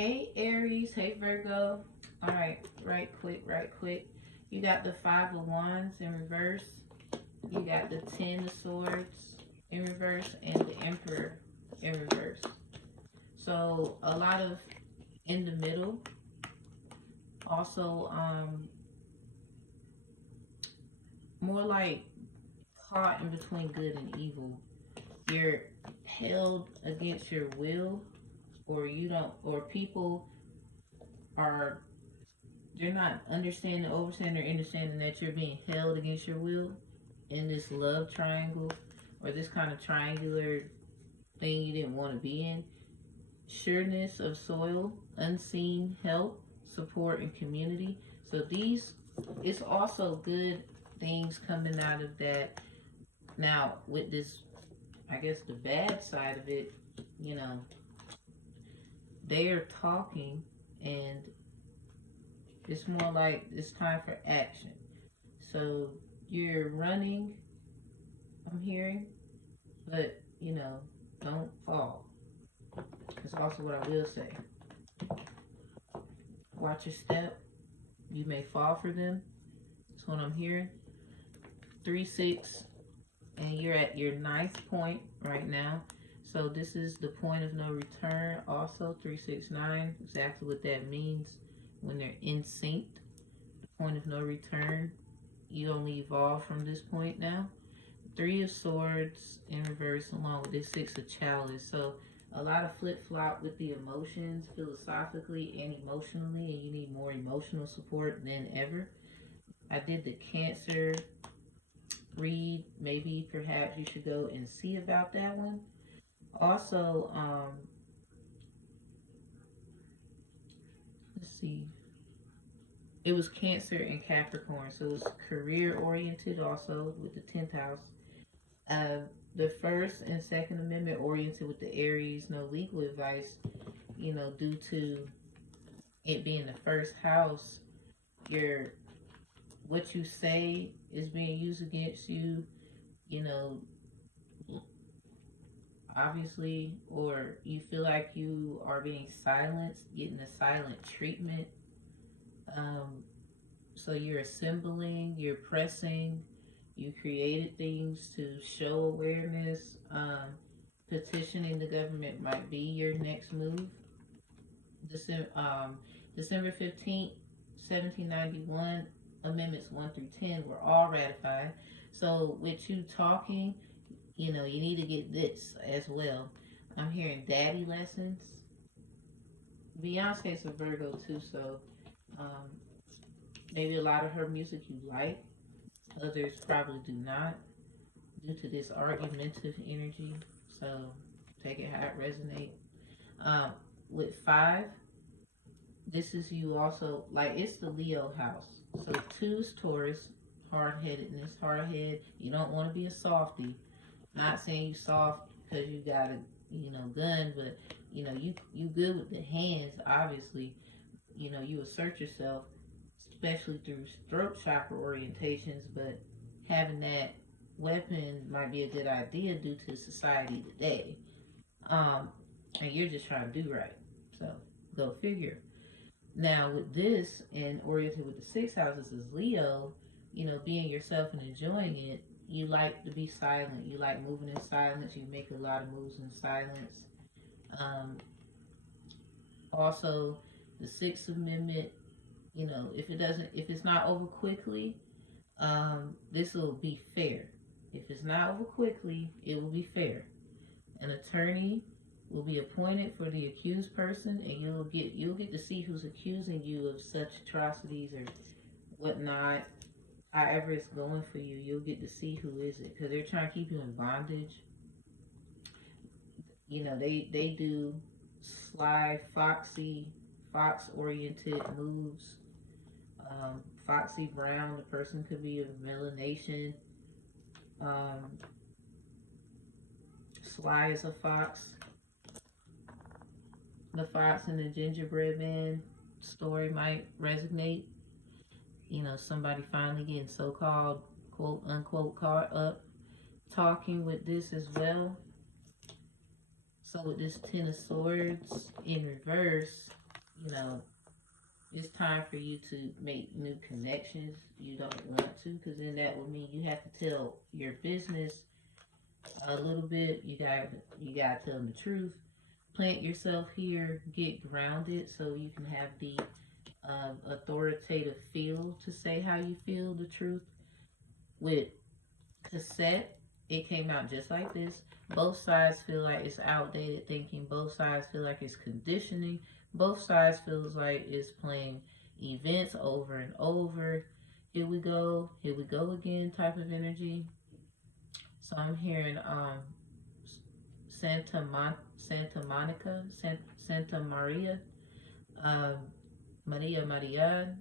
Hey Aries, hey Virgo. All right, right quick. You got the Five of Wands in reverse. You got the Ten of Swords in reverse and the Emperor in reverse. So a lot of in the middle. Also, more like caught in between good and evil. You're held against your will, or you don't, or people are, they're not understanding, overstanding, or understanding that you're being held against your will in this love triangle or this kind of triangular thing you didn't want to be in. Sureness of soil, unseen help, support, and community. So these, it's also good things coming out of that. Now with this, I guess the bad side of it, you know, they are talking and it's more like it's time for action. So you're running, I'm hearing, but you know, don't fall. That's also what I will say. Watch your step. You may fall for them. That's what I'm hearing. 3-6, and you're at your 9th point right now. So this is the point of no return. Also 3-6-9, exactly what that means when they're in sync. The point of no return. You only evolve from this point now. 3 of Swords in reverse along with this 6 of Chalice. So a lot of flip-flop with the emotions philosophically and emotionally, and you need more emotional support than ever. I did the Cancer read. Maybe perhaps you should go and see about that one. Also, let's see. It was Cancer and Capricorn, so it was career oriented also with the 10th house. The First and Second Amendment oriented with the Aries, no legal advice, you know, due to it being the first house, what you say is being used against you, you know, obviously, or you feel like you are being silenced, getting a silent treatment. So you're assembling, you're pressing, you created things to show awareness. Petitioning the government might be your next move. December 15th, 1791, Amendments 1 through 10 were all ratified. So with you talking, you know, you need to get this as well. I'm hearing daddy lessons. Beyonce's a Virgo too, so maybe a lot of her music you like. Others probably do not due to this argumentative energy. So take it how it resonates. With 5, this is you also, like it's the Leo house. So 2 is Taurus, hard-headedness, hard-head. You don't want to be a softie. Not saying you soft because you got a, you know, gun, but you know, you good with the hands, obviously. You know, you assert yourself, especially through throat chakra orientations, but having that weapon might be a good idea due to society today. And you're just trying to do right. So go figure. Now with this and oriented with the 6th houses is Leo, you know, being yourself and enjoying it. You like to be silent. You like moving in silence. You make a lot of moves in silence. Also, the 6th Amendment, you know, if it's not over quickly, this will be fair. If it's not over quickly, it will be fair. An attorney will be appointed for the accused person, and you'll get to see who's accusing you of such atrocities or whatnot. However it's going for you, you'll get to see who is it, because they're trying to keep you in bondage. You know, they do sly, fox-oriented moves. Foxy brown, the person could be of melanation. Sly as a fox. The Fox and the Gingerbread Man story might resonate. You know, somebody finally getting so-called, quote unquote, caught up. Talking with this as well. So with this 10 of Swords in reverse, you know, it's time for you to make new connections. You don't want to, because then that would mean you have to tell your business a little bit. You gotta tell them the truth. Plant yourself here. Get grounded so you can have the authoritative feel to say how you feel the truth. With cassette, it came out just like this. Both sides feel like it's outdated thinking. Both sides feel like it's conditioning. Both sides feels like it's playing events over and over. Here we go again type of energy. So I'm hearing Santa Monica, Santa Maria, um, Maria,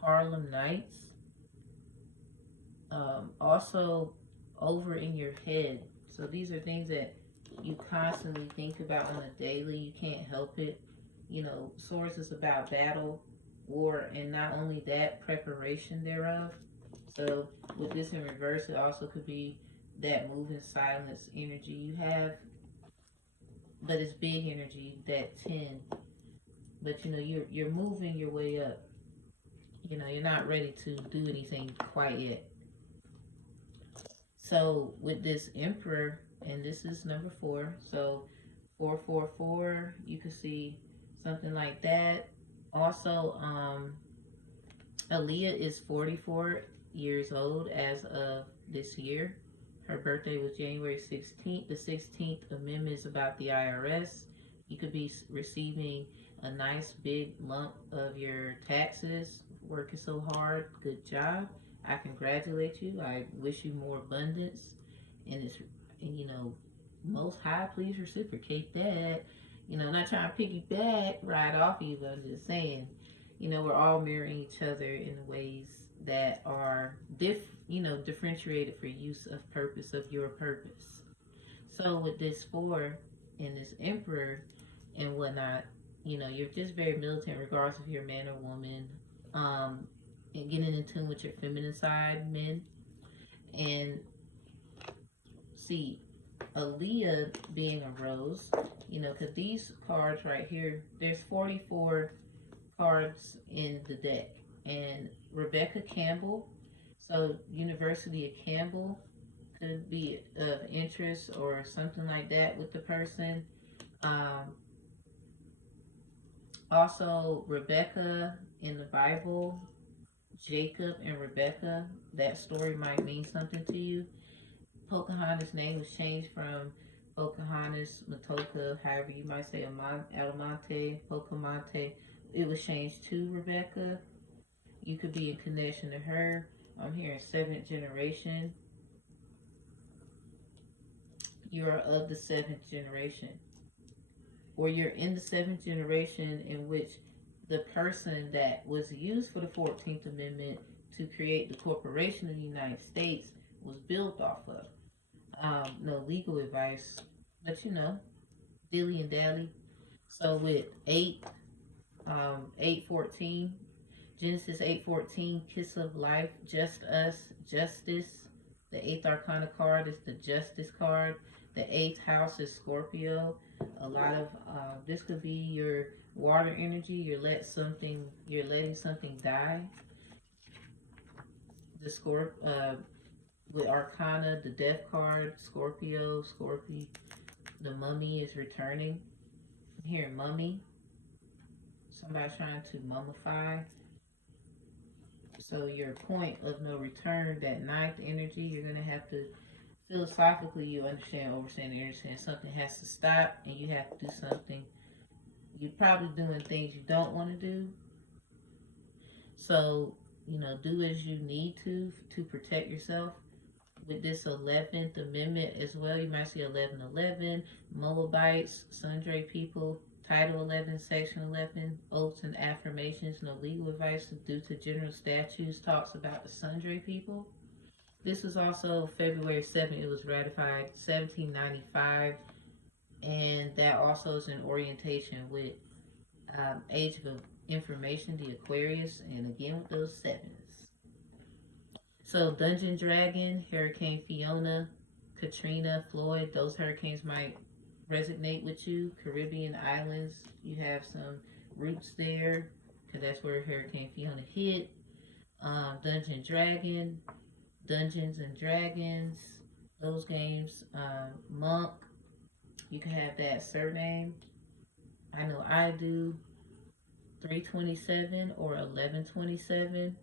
Harlem Nights. Also over in your head. So these are things that you constantly think about on a daily. You can't help it. You know, Swords is about battle, war, and not only that, preparation thereof. So with this in reverse, it also could be that move in silence energy you have, but it's big energy, that 10. But you know, you're moving your way up. You know, you're not ready to do anything quite yet. So with this Emperor, and this is number 4, so 444, you can see something like that. Also, Aaliyah is 44 years old as of this year. Her birthday was January 16th. The 16th Amendment is about the IRS. You could be receiving a nice big lump of your taxes. Working so hard. Good job. I congratulate you. I wish you more abundance. And you know, Most High, please reciprocate that. You know, not trying to piggyback right off you, but I'm just saying, you know, we're all mirroring each other in ways that are differentiated for use of purpose of your purpose. So with this 4 and this Emperor and whatnot, you know, you're just very militant regardless if you're a man or woman. And getting in tune with your feminine side, men. And see, Aaliyah being a rose, you know, because these cards right here, there's 44 cards in the deck. And Rebecca Campbell, so University of Campbell could be of interest or something like that with the person. Also, Rebecca in the Bible, Jacob and Rebecca, that story might mean something to you. Pocahontas' name was changed from Pocahontas, Matoka, however you might say, Almonte, Pocahontas. It was changed to Rebecca. You could be in connection to her. I'm hearing 7th generation. You're of the 7th generation. Or you're in the 7th generation in which the person that was used for the 14th Amendment to create the Corporation of the United States was built off of. No legal advice, but you know, dilly and dally. So with 814, Genesis 8:14, Kiss of Life, Just Us, Justice. The 8th Arcana card is the Justice card. The 8th house is Scorpio. A lot of this could be your water energy. You're letting something die. The with Arcana, the Death card, Scorpio. The Mummy is returning. I'm hearing Mummy. Somebody's trying to mummify. So your point of no return, that 9th energy, you're going to have to, philosophically, you understand, understand something has to stop and you have to do something. You're probably doing things you don't want to do. So, you know, do as you need to protect yourself. With this 11th Amendment as well, you might see 1111, Moabites, Sundre people, Title 11, Section 11, oaths and affirmations, no legal advice due to general statutes, talks about the Sundre people. This was also February 7th, it was ratified 1795, and that also is in orientation with Age of Information, the Aquarius, and again with those 7s. So Dungeon Dragon, Hurricane Fiona, Katrina, Floyd, those hurricanes might resonate with you. Caribbean islands, you have some roots there, because that's where Hurricane Fiona hit. Dungeons and Dragons, those games. Monk, you can have that surname. I know I do. 327 or 1127.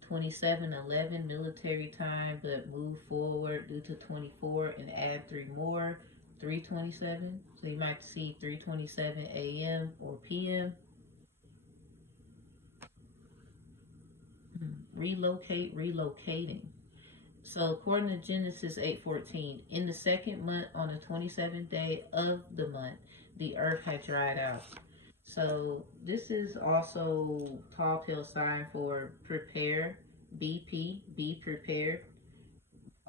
2711 military time, but move forward due to 24 and add 3 more. 327. So you might see 327 a.m. or p.m. Relocating. So according to Genesis 8:14, in the second month on the 27th day of the month, the earth had dried out. So this is also tall tale sign for prepare, BP, be prepared.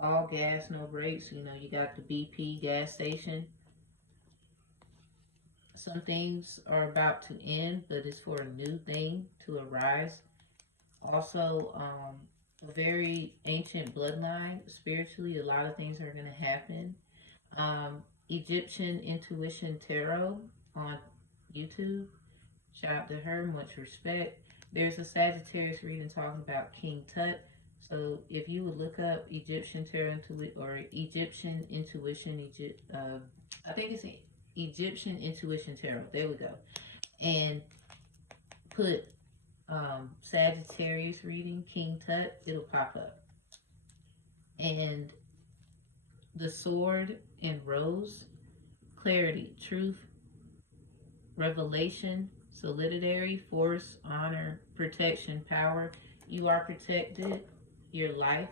All gas, no brakes. You know, you got the BP gas station. Some things are about to end, but it's for a new thing to arise. Also, a very ancient bloodline. Spiritually, a lot of things are going to happen. Egyptian Intuition Tarot on YouTube. Shout out to her, much respect. There's a Sagittarius reading talking about King Tut. So if you would look up Egyptian Tarot or Egyptian Intuition, I think it's Egyptian Intuition Tarot. There we go. And put Sagittarius reading King Tut, it'll pop up. And the sword and rose, clarity, truth, revelation, solidary, force, honor, protection, power. You are protected. Your life,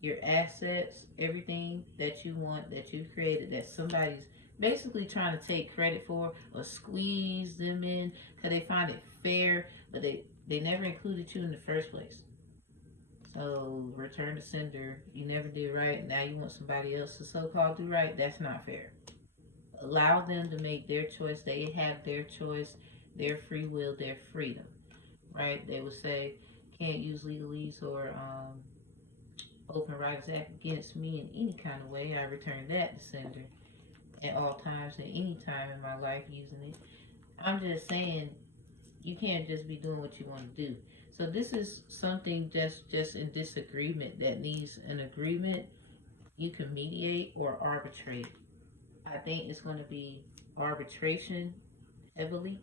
your assets, everything that you want, that you've created, that somebody's basically trying to take credit for or squeeze them in because they find it fair, but they never included you in the first place. So return to sender. You never did right. Now you want somebody else to so-called do right. That's not fair. Allow them to make their choice. They have their choice, their free will, their freedom. Right? They would say, can't use legalese or open rights act against me in any kind of way. I return that to sender at all times, at any time in my life using it. I'm just saying, you can't just be doing what you want to do. So this is something just in disagreement that needs an agreement. You can mediate or arbitrate. I think it's going to be arbitration heavily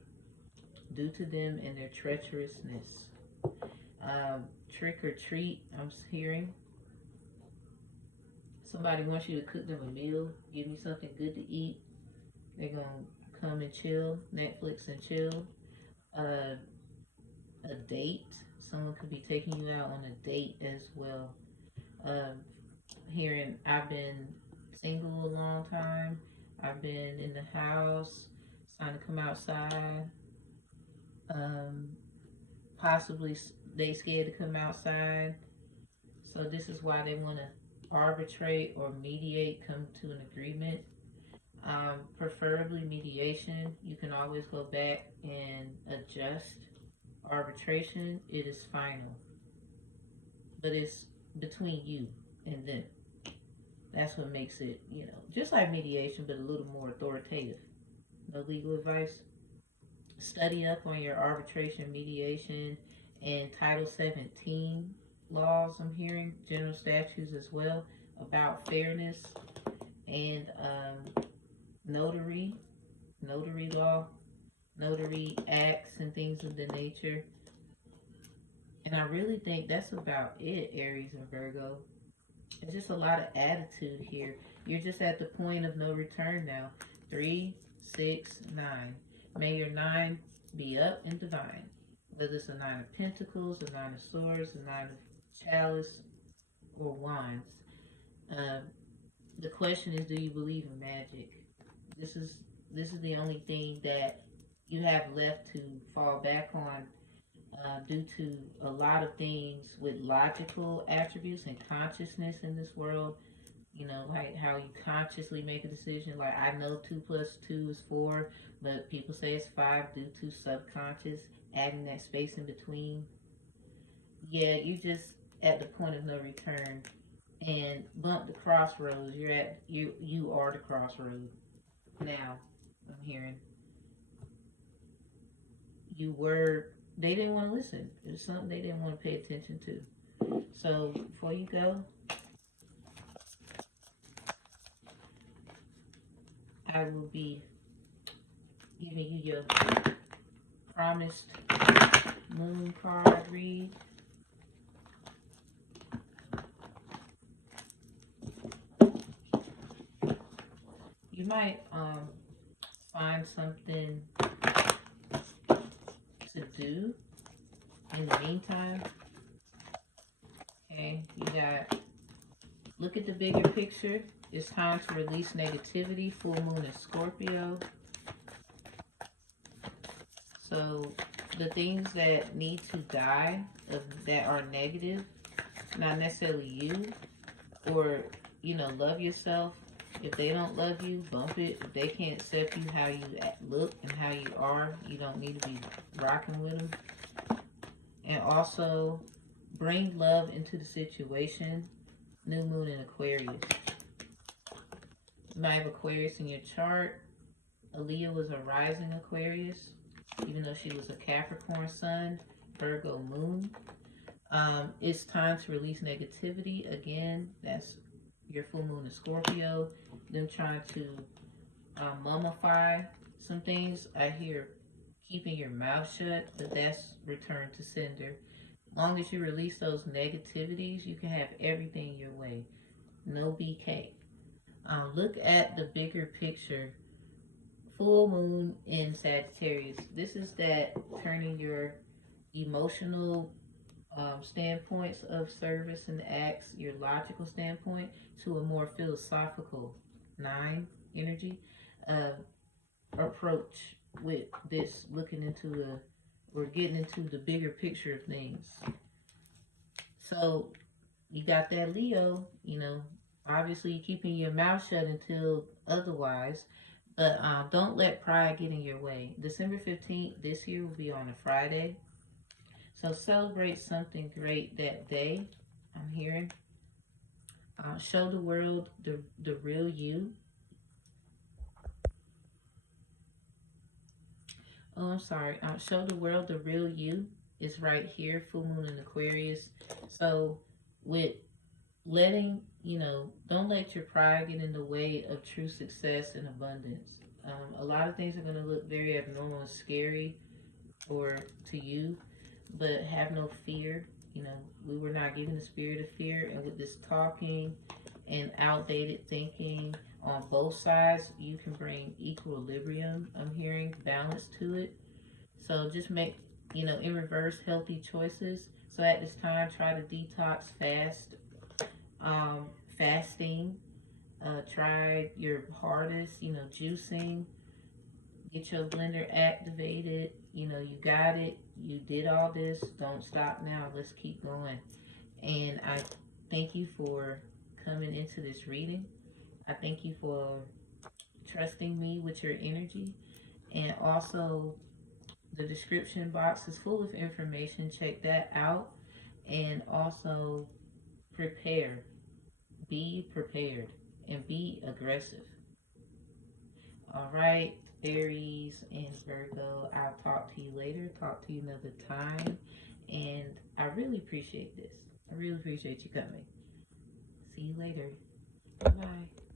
due to them and their treacherousness. Trick or treat, I'm hearing. Somebody wants you to cook them a meal, give me something good to eat. They're going to come and chill, Netflix and chill. A date. Someone could be taking you out on a date as well. Hearing, I've been single a long time. I've been in the house. It's time to come outside. Possibly they scared to come outside. So this is why they want to arbitrate or mediate, come to an agreement. Preferably mediation. You can always go back and adjust. Arbitration, it is final. But it's between you and them. That's what makes it, just like mediation, but a little more authoritative. No legal advice. Study up on your arbitration, mediation, and Title 17 laws. I'm hearing general statutes as well about fairness and notary law, notary acts, and things of the nature. And I really think that's about it, Aries and Virgo. It's just a lot of attitude here. You're just at the point of no return now. 3, 6, 9. May your 9 be up and divine. Whether it's a 9 of Pentacles, a 9 of Swords, a 9 of Chalice, or Wands. The question is, do you believe in magic? This is the only thing that you have left to fall back on due to a lot of things with logical attributes and consciousness in this world. Like how you consciously make a decision. Like, I know 2 plus 2 is 4, but people say it's 5 due to subconscious, adding that space in between. Yeah, you just at the point of no return and bump the crossroads. You are the crossroad. Now, I'm hearing they didn't want to listen. It was something they didn't want to pay attention to. So before you go, I will be giving you your promised moon card read. You might find something to do in the meantime. Okay, you got, look at the bigger picture. It's time to release negativity. Full moon in Scorpio. So the things that need to die, that are negative, not necessarily you, or, you know, love yourself. If they don't love you, bump it. If they can't accept you how you look and how you are, you don't need to be rocking with them. And also, bring love into the situation. New moon in Aquarius. You might have Aquarius in your chart. Aaliyah was a rising Aquarius, even though she was a Capricorn sun, Virgo moon. It's time to release negativity. Again, that's your full moon in Scorpio. Them trying to mummify some things. I hear keeping your mouth shut, but that's return to sender. As long as you release those negativities, you can have everything your way. No BK. Look at the bigger picture. Full moon in Sagittarius. This is that turning your emotional standpoints of service and acts, your logical standpoint, to a more philosophical 9 energy approach with this, looking into we're getting into the bigger picture of things. So you got that Leo, you know, obviously keeping your mouth shut until otherwise, but don't let pride get in your way. December 15th this year will be on a Friday. So celebrate something great that day. I'm hearing. Show the world the real you. Oh, I'm sorry. Show the world the real you is right here. Full moon in Aquarius. So with letting, you know, don't let your pride get in the way of true success and abundance. A lot of things are going to look very abnormal and scary or to you, but have no fear. You know, we were not given the spirit of fear, and with this talking and outdated thinking on both sides, you can bring equilibrium. I'm hearing balance to it. So just make, you know, in reverse, healthy choices. So at this time, try to detox fast. Fasting. Try your hardest. You know, juicing. Get your blender activated. You know, you got it. You did all this. Don't stop now. Let's keep going. And I thank you for coming into this reading. I thank you for trusting me with your energy. And also, the description box is full of information. Check that out. And also, prepare. Be prepared and be aggressive. All right, Aries and Virgo, I'll talk to you later. Talk to you another time. And I really appreciate this. I really appreciate you coming. See you later. Bye.